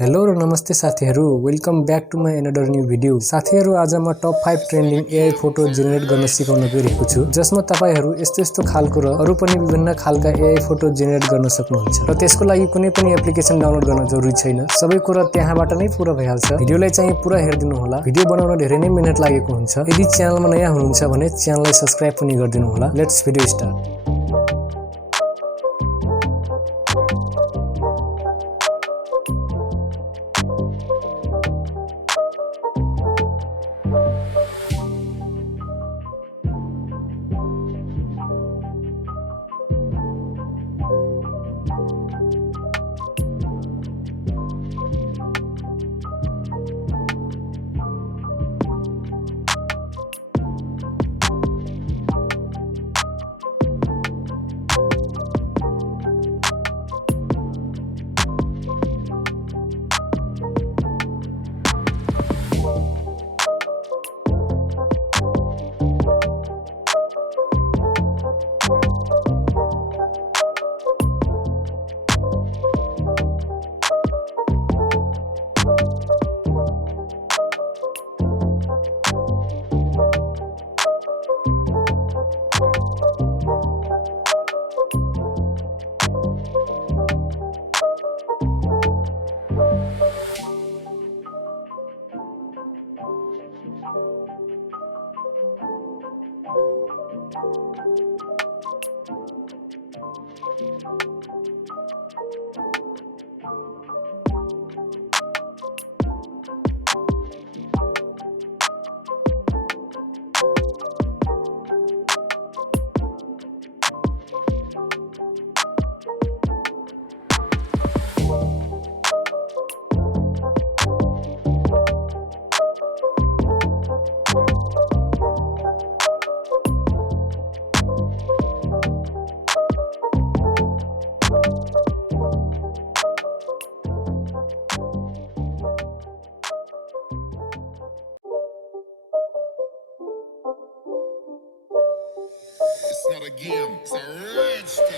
Hello र नमस्ते साथीहरु, welcome back to my another new video. साथीहरु, आज म top 5 trending AI photo generate गर्न सिकाउन गइरहेको छु, जसमा तपाईहरु यस्तो खालको र अरु पनि विभिन्न खालका एआई फोटो जेनेरेट गर्न सक्नुहुन्छ। र त्यसको लागि कुनै पनि एप्लिकेसन डाउनलोड गर्न जरुरी छैन, सबै कुरा त्यहाँबाट नै पूरा भइहाल्छ। भिडियोलाई चाहिँ पूरा हेर्दिनु होला। भिडियो बनाउन धेरै नै मिनेट लागेको हुन्छ। यदि च्यानलमा नयाँ हुनुहुन्छ भने च्यानललाई सब्स्क्राइब पनि गरिदिनु होला। Let's video start. It's not a game, it's a rage.